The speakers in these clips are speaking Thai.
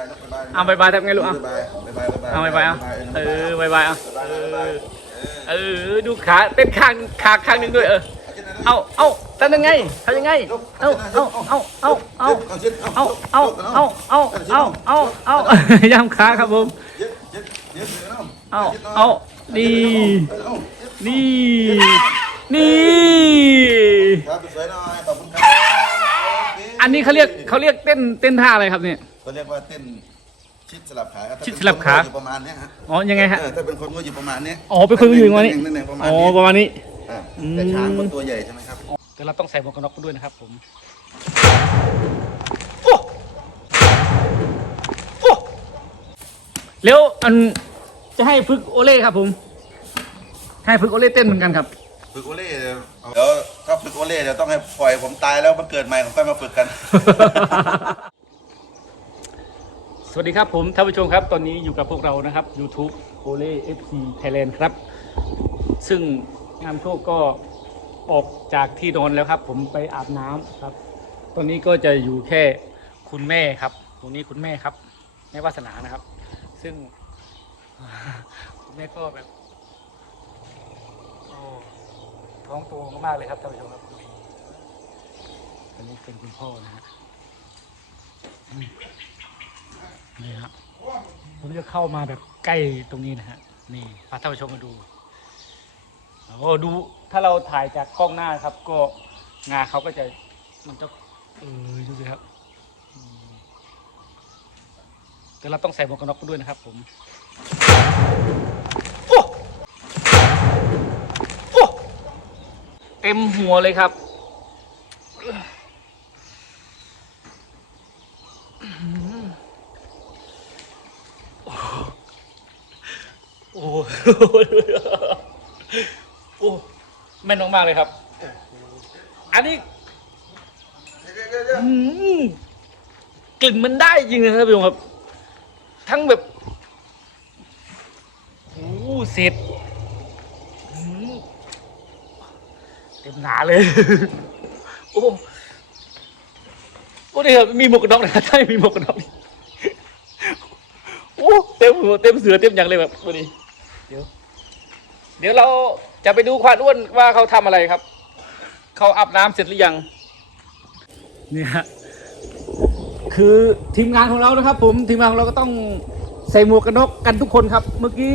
ายบายบายเอาบายบายทำไงลูกเอา บายบายบายบายเอาบายบายเอาเออบายบายเอาบายบายบายเออดูขาเต้นข้างขาข้างหนึงด้วยเออ เอาเอาทำยังไงทำยังไง เอาเอาเอาเอาเอา เอาเช็ดเอาเอา เอา เอา เอา เอา เอา ย่ำขาครับผมเย็ดเย็ดเย็ดเอาเอา เอา นี่เอานี่ นี่ ครับสวยหน่อยขอบคุณครับอันนี้เขาเรียกเขาเรียกเต้นเต้นท่าอะไรครับเนี่ย เขาเรียกว่าเต้นชิดสลับขาครับชิดสลับขาอยู่ประมาณเนี้ยฮะอ๋อยังไงฮะ เออถ้าเป็นคนก็อยู่ประมาณเนี้ยอ๋อเป็นคนอยู่ประมาณนี้นั่งๆประมาณอ๋อนี้ประมาณนี้ อ่าแต่ช้างมันตัวใหญ่ใช่ไหมครับ แต่เราต้องใส่หมวกกันน็อกด้วยนะครับผมโอ้โอ้แล้วอันจะให้ฝึกโอเล่ครับผม ให้ฝึกโอเล่เต้นเหมือนกันครับ ฝึกโอเล่เดี๋ยวเดี๋ยวถ้าฝึกโอเล่เดี๋ยวต้องให้ปล่อยผมตายแล้วมันเกิดใหม่ผมค่อยมาฝึกกันส วัสดีครับผมท่านผู้ชมครับ ตอนนี้อยู่กับพวกเรานะครับ YouTube o l e FC Thailand ครับ ซึ่งงามโชคก็ออกจากที่นอนแล้วครับ ผมไปอาบน้ำครับ ตอนนี้ก็จะอยู่แค่คุณแม่ครับ ตรงนี้คุณแม่ครับแม่วาสนานะครับ ซึ่งคุณแม่ก็แบบโอ้ท้องโตมากๆเลยครับท่านผู้ชมครับอันนี้เป็นคุณพ่อนะฮะ นี่ฮะผมจะเข้ามาแบบใกล้ตรงนี้นะฮะนี่พาท่านผู้ชมมาดูโอ้ดูถ้าเราถ่ายจากกล้องหน้าครับ ก็งาเขาก็จะมันจะเออดูสิครับแต่เราต้องใส่หมวกกันน็อกด้วยนะครับ ผมโอ้โอ้เต็มหัวเลยครับ อ้โหโอ้แม่นมากๆเลยครับ อันนี้อืมกลิ่นมันได้จริงนะครับท่ชมครับ ทั้งแบบโอ้เสร็จเต็มหนาเลย โอ้โอ้นี่ครับมีหมวกกันน็อกนะครับใช่มีหมวกกันน็อกนี่โอ้เต็มหัวเต็มเสือเต็มอย่างเลยแบบวันนี้ เดี๋ยวเราจะไปดูควานอ้วนว่าเขาทำอะไรครับ เขาอาบน้ำเสร็จหรือยัง เนี่ยฮะคือทีมงานของเรานะครับ ผมทีมงานของเราก็ต้องใส่หมวกกันน็อกกันทุกคนครับ เมื่อกี้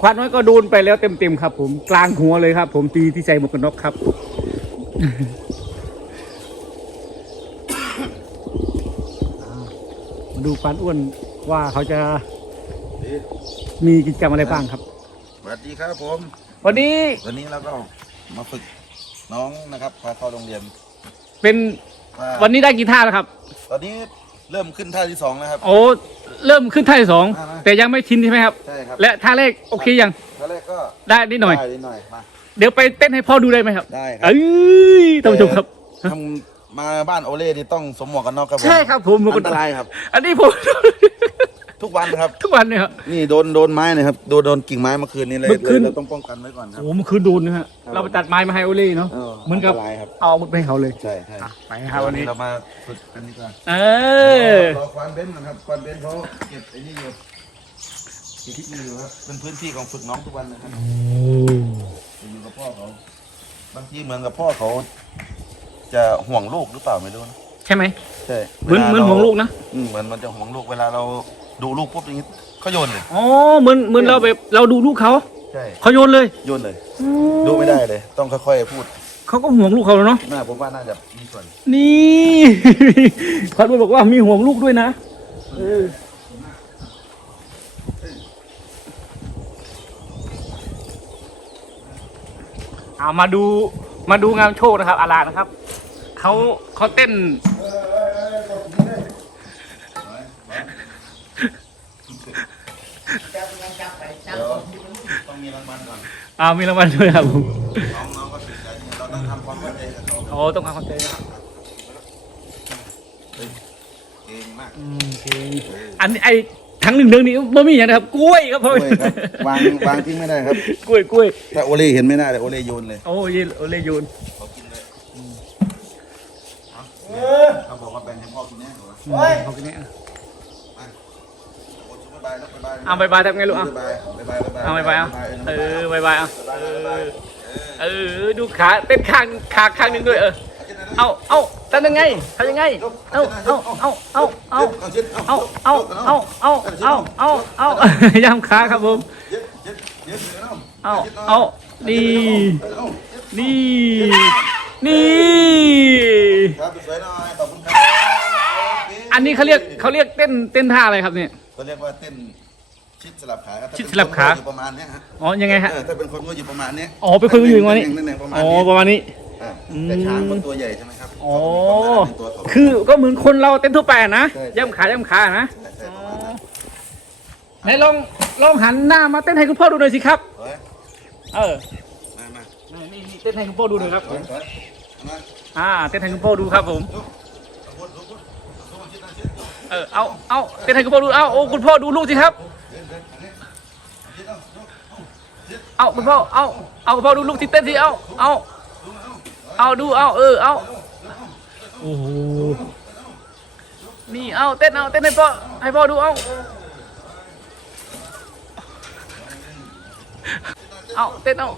ควานน้อยก็โดนไปแล้วเต็มๆครับ ผมกลางหัวเลยครับ ผมตีที่ใส่หมวกกันน็อกครับมาดูควานอ้วนว่าเขาจะมีกิจกรรมอะไรบ้างครับ วัสดีครับผม วันนี้วันนี้เราก็มาฝึกน้องนะครับพาเข้าโรงเรียนเป็นว่าวันนี้ได้กี่ท่าแล้วครับ ตอนนี้เริ่มขึ้นท่าที่สองนะครับ โอ้เริ่มขึ้นท่าที่สองอ่าฮะ แต่ยังไม่ชินใช่ไหมครับ ใช่ครับและท่าแรกโอเคยังท่าแรกก็ได้นิดหน่อย ได้นิดหน่อยมาเดี๋ยวไปเต้นให้พ่อดูได้ไหมครับได้ครัเอ้ยท่านผู้ชมครับทำมาบ้านโอเล่นี่ต้องสวมหมวกกันน็อกครับผมใช่ครับผมอันตรายครับ อันนี้ผม ทุกวันครับ ทุกวันเนี่ยครับนี่โดนโดนไม้นะครับโดนโดนกิ่งไม้เมื่อคืนนี้เลยเมื่อคืนเลยเราต้องป้องกันไว้ก่อนครับโอ้เมื่อคืนโดนนะฮะครับเราไปตัดไม้มาให้โอเล่เนาะเออเหมือนกับอันตรายครับเอาอาวุธไปให้เขาเลยใช่ใช่อะไปนะครับวันนี้เรามาฝึกกันดีกว่าเออรอควานเบนซ์ก่อนครับควานเบนซ์เขาเก็บไอ้นี่อยู่เก็บที่อยู่ครับเป็นพื้นที่ของฝึกน้องทุกวันนะครับอยู่กับพ่อเขาบางทีเหมือนกับพ่อเขาจะห่วงลูกหรือเปล่าไม่รู้นะใช่ไหมใช่เหมือนเหมือนของลูกนะอืมเหมือนมันจะห่วงลูกเวลาเรา ดูลูกปุ๊บอย่างนี้เขาโยนเลยอ๋อเหมือนเหมือนเราแบบเราดูลูกเขาใช่เขาโยนเลยโยนเลย ดูไม่ได้เลย ต้องค่อยๆพูดเขาก็ห่วงลูกเขาเนาะน่าผมว่าน่าจะมีส่วนนี่พระด้วยบอกว่ามีห่วงลูกด้วยนะเออเอามาดูมาดูงานโชคนะครับอาลานะครับเขาเขาเต้น เดี๋ยวต้องมีรางวัลก่อนอ่ามีรางวัลด้วยครับผมน้องๆก็ติดใจเนี่ยเราต้องทำความเข้าใจกับเขาโอ้ต้องการความใจนะครับเก่งมากอืมโอเคอันนี้ไอ้ทั้งหนึ่งเรื่องนี้ไม่มีอย่างนะครับกล้วยครับพ่อ กล้วยครับวางวางทิ้งไม่ได้ครับ กล้วยกล้วยถ้าโอเล่เห็นไม่ได้เลยโอเล่โยนเลยโอ้ยโอเลยูนเขากินเลยเอาเขาบอกว่าแบ่งให้พ่อกินแน่เหรอวะเขากินเนี่ยายบายบาย เอาบายบายทำไงลูกเอาบายบายบายบายเอาบายบายเอาเออบายบายเอาบายบายบายเออดูขาเต้นข้างขาข้างหนึ่งด้วยเออเอาเอาทำยังไงทำยังไงเอาเอาเอาเอาเอาเอาชิดเอาเอาเอาเอาเอาเอาเอาย่ำขาครับผมเย็ดเย็ดเย็ดเนาะเอาเอานี่เอานี่นี่ครับสวยหน่อยขอบคุณครับอันนี้เขาเรียกเขาเรียกเต้นเต้นท่าอะไรครับเนี่ยเขาเรียกว่าเต้น ชิดสลับขาครับชิดสลับขาอยู่ประมาณเนี้ยฮะอ๋อยังไงฮะ เออถ้าเป็นคนก็อยู่ประมาณเนี้ยอ๋อเป็นคนอยู่ประมาณนี้นั่นๆประมาณอ๋อนี้ประมาณนี้ อ่าแต่ช้างมันตัวใหญ่ใช่ไหมครับอ๋อเป็นตัวเขา คือก็เหมือนคนเราเต้นทั่วไปอะนะใช่ ย่ำขาย่ำขานะใช่ใช่ประมาณนั้นไหนลองลองหันหน้ามาเต้นให้คุณพ่อดูหน่อยสิครับ เฮ้ยเออมามานี่นี่นี่เต้นให้คุณพ่อดูหน่อยครับสวยสวยมาอ่าเต้นให้คุณพ่อดูครับผม ลุกเอาวนลุกลุกลุกมาชิดนะชิดเออเอาเอาเต้นให้คุณพ่อดูเอาโอ้คุณพ่อดูลูกสิครับ เดินเดินอันนี้ชิดเอาลุกเอาชิด เอาคุณพ่อเอาเอาคุณพ่อดูลูกที่เต้นสิเอาเอาเอาดูเอาเออเอาโอ้โหนี่เอาเต้นเอาเต้นให้พ่อให้พ่อดูเอาเอาเต้นเอา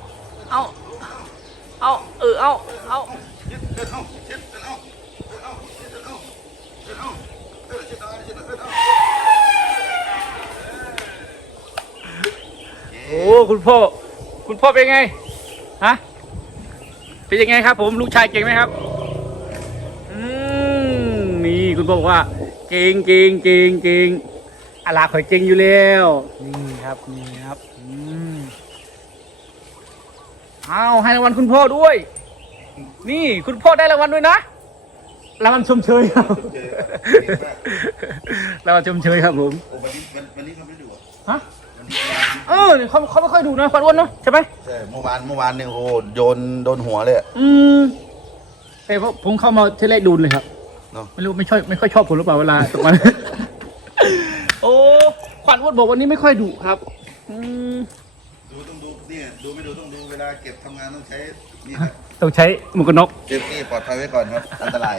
เอาเอาเออเอาเอาชิดเดินเอาเออเอาเดินเอาเดินชิดเอาชิดเอาเดินเอาโอ้คุณพ่อ คุณพ่อเป็นไงฮะเป็นยังไงครับ ผมลูกชายเก่งไหมครับ อืมนี่คุณพ่อบอกว่า เก่งเก่งเก่งเก่งอาลาข่อยเก่งอยู่แล้วนี่ครับนี่ครับอืมเอาให้รางวัลคุณพ่อด้วย นี่คุณพ่อได้รางวัลด้วยนะรางวัลชมเชยครับรางวัลชมเชยครับผม โอ้วันนี้วันวันนี้เขาไม่ดูอะฮะวันนี้ เออเนี่ยเขาเขาไม่ค่อยดูนะควันอ้วนเนาะใช่ไหมใช่เมื่อวานเมื่อวานเนี่ยโอ้โหโยนโดนหัวเลยอะ อืมแต่ว่าผมเข้ามาเทเลดูเลยครับเนาะไม่รู้ไม่ชอบไม่ค่อยชอบผมหรือเปล่าเวลาตกมัน โอ้ขวัญอ้วนบอกวันนี้ไม่ค่อยดุครับ อืมดูต้องดูเนี่ยดูไม่ดูต้องดูเวลาเก็บทำงานต้องใช้นี่ครับต้องใช้หมวกกันน็อกเซฟตี้ปลอดภัยไว้ก่อนครับ อันตราย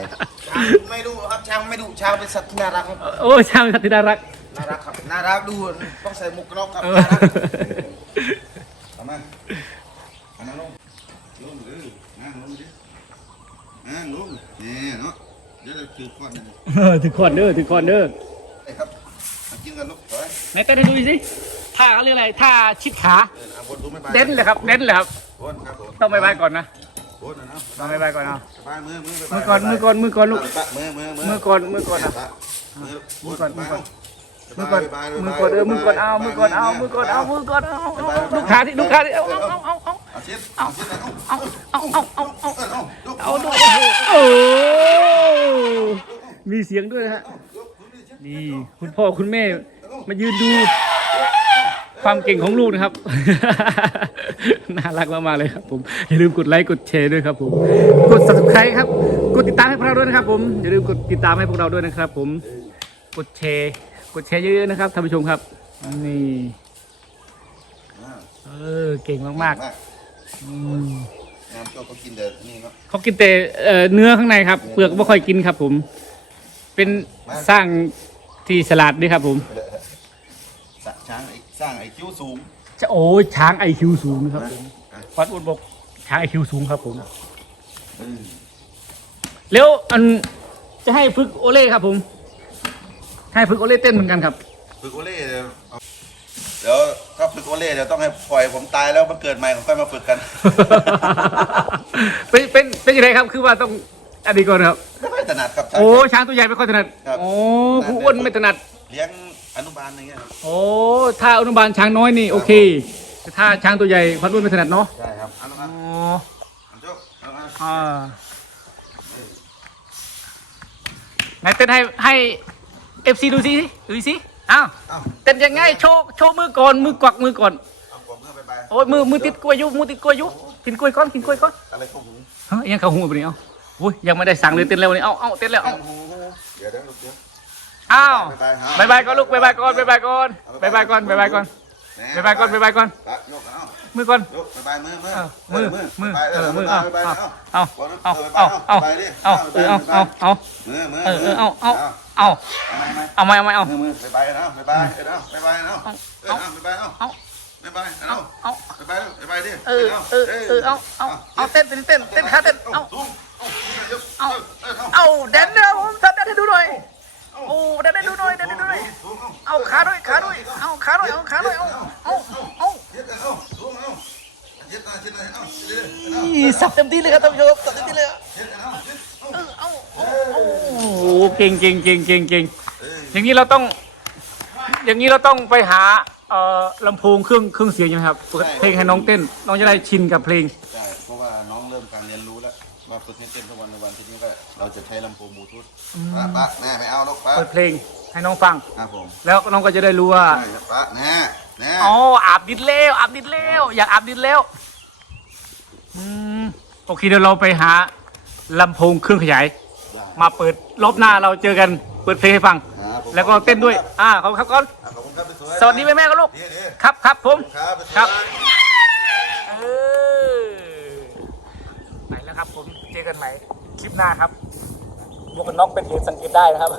ไม่ดูครับช้างไม่ดูช้างเป็นสัตว์ที่น่ารักครับ โอ้ช่างสัตว์ที่น่ารัก น่ารักครับน่ารักดูต้องใส่หมวกกันน็อกครับเออน่ารักเอามาเอานั่งลงลงเลยนั่งลงดินั่งลงนี่เนาะเดี๋ยวเราคือก้อนหนึงเออถือคอนเด้อถือคอนเด้อไอ้ครับมากินกันลูกถอยไหนเต้นให้ดูสิท่าเขาเรียกอะไรท่าชิดขาเออเอาบนดูไม่ไปเน้นเลยครับเน้นเลยครับบนครับผมต้องไปบายก่อนนะบนนะเนาะต้องไปบายก่อนเอาไปมือมือไปมือก่อนมือก่อนมือก่อนลูกมือมือมือมือก่อนมือก่อนอะมือมือก่อนมือก่อน มืมืออก่ก่ออนนมืมืออก่ก่ออนนเออมือก่อนเอามือก่อนเอามือก่อนเอามือก่อนเอามือก่อนเอาดูขาที่ดูขาที่เอาเอาเอาเอาเอาชิดเอาชิดนะเอาเอาเอาเอาเอาเอาเอาเอาดูโอ้โหโอ้มีเสียงด้วยนะฮะนี่คุณพ่อคุณแม่มายืนดู ความเก่งของลูกนะครับ น่ารักมากๆเลยครับผมอย่าลืมกดไลค์กดแชร์ด้วยครับผมกด subscribe ครับ กดติดตามให้พวกเราด้วยนะครับผมอย่าลืมกดติดตามให้พวกเราด้วยนะครับผมกดแชร์ กดแชร์เยอะๆนะครับท่านผู้ชมครับ นี่เออเก่งมากๆอืมน้ำโจ๊กก็กินเดี๋ยวนี่เนาะเขากินแต่เอ่อเนื้อข้างในครับ เปลือกไม่ค่อยกินครับผม เป็นสร้างที่สลัดนี่ครับผม สะช้างไอ้สร้างไอ้คิ้วสูงจะโอ้ยช้างไอคิวสูงนะครับผมวัดอุดบอกช้างไอคิวสูงครับผม อืมแล้วอันจะให้ฝึกโอเล่ครับผม ให้ฝึกโอเล่เต้นเหมือนกันครับ ฝึกโอเล่เดี๋ยวเอาเดี๋ยวถ้าฝึกโอเล่เดี๋ยวต้องให้ปล่อยผมตายแล้วมาเกิดใหม่ผมค่อยมาฝึกกัน เป็นเป็นเป็นยังไงครับคือว่าต้องอันนี้ก่อนครับไม่ค่อยถนัดครับโอ้ช้างตัวใหญ่ไม่ค่อยถนัดครับ โอ้ผู้อ้วนไม่ถนัดเลี้ยงอนุบาลอย่างเงี้ยครับโอ้ถ้าอนุบาลช้างน้อยนี่โอเคแต่ถ้าช้างตัวใหญ่พันอ้วนไม่ถนัดเนาะใช่ครับอนุบาอ๋ลออันโจ๊กเอามาอ่าไหนเต้นให้ให้ เอฟซีดูสิดูสิอ้าวเอาเต้นยังไงโชว์โชว์มือก่อนมือกวักมือก่อนเอาผมเพื่อไปไปโอ้ยมือมือติดกล้วยอยู่มือติดกล้วยอยู่กินกล้วยก่อนกินกล้วยก่อนอะไรของหูเฮ้ยยังเขาหูไปนี่เอาอุ้ยยังไม่ได้สั่งเลยเต้นแล้ววันนี้เอาเอาเต้นแล้วเอาเดี๋ยวเดี๋ยวลูกเดี๋ยว อ้าวบ๊ายบายครับ บายบายก่อนลูกบายบายก่อนบายบายก่อนบายบายก่อนบายบายก่อนแหบายบายก่อนบายบายก่อนปะยกเอามือก่อน ยกบายมือมือเอามือมือบ๊ายบายเออมือบ๊าเอายบายเอาเอาเอาเอาเอาเอาเอาบ๊ายบายดิเอาเออเอาเอาเอาเอา มือมือเออเออเอาเอา เอาเอาเอาไหมเอาไม่เอาไม่เอามือมือบายบายนะบายบายเออเอาบายบายนะเออเอาบายบายเอาเอาบายบายเอาเอาบายบายบายบายดิเออเออเออเอาเอาเอาเต้นเต้นเต้นเต้นขาเต้นเอาสูงเอาเอาเออเอาเอาแดนเนอร์ผมทำแดนให้ดูหน่อยโอ้แดนให้ดูหน่อยแดนให้ดูหน่อยสูงเอาเอาขาด้วยขาด้วยเอาขาด้วยเอาขาด้วยเอาเอาเอาเย็ดกันเอาสูงเอาเย็ดกันเย็ดกันเอาเย็ดกันเอาอีสับเต็มที่เลยครับท่านผู้ชม เก่งเก่งเก่งเก่งเก่งอย่างนี้เราต้อง อย่างนี้เราต้องไปหาเอ่อลำโพงเครื่องเครื่องเสียงใช่ไหมครับเปิดเพลงให้น้องเต้น น้องจะได้ชินกับเพลง ใช่เพราะว่าน้องเริ่มการเรียนรู้แล้วว่าฝึกให้เต้นทุกวันในวันทีนี้ก็เราจะใช้ลำโพงบลูทูธป้าป้าแน่ไม่เอาลูกป้าเปิดเพลงให้น้องฟัง ครับผมแล้วน้องก็จะได้รู้ว่าใช่ป้าแน่แน่อ๋ออาบดินแล้วอาบดินแล้วอยากอาบดินแล้วอืมโอเคเดี๋ยวเราไปหาลำโพงเครื่องขยาย มาเปิดรอบหน้าเราเจอกันเปิดเพลงให้ฟัง ครับผมแล้วก็เต้นด้วย อ่าขอบคุณครับก่อนอะขอบคุณครับพี่สวย สวัสดีแม่แม่กับลูก ดีดีครับครับผม ครับพี่สวย ครับ เออไหนแล้วครับผมเจอกันใหม่คลิปหน้าครับหมวกกันน็อกเป็นเหตุสังเกตได้นะครับ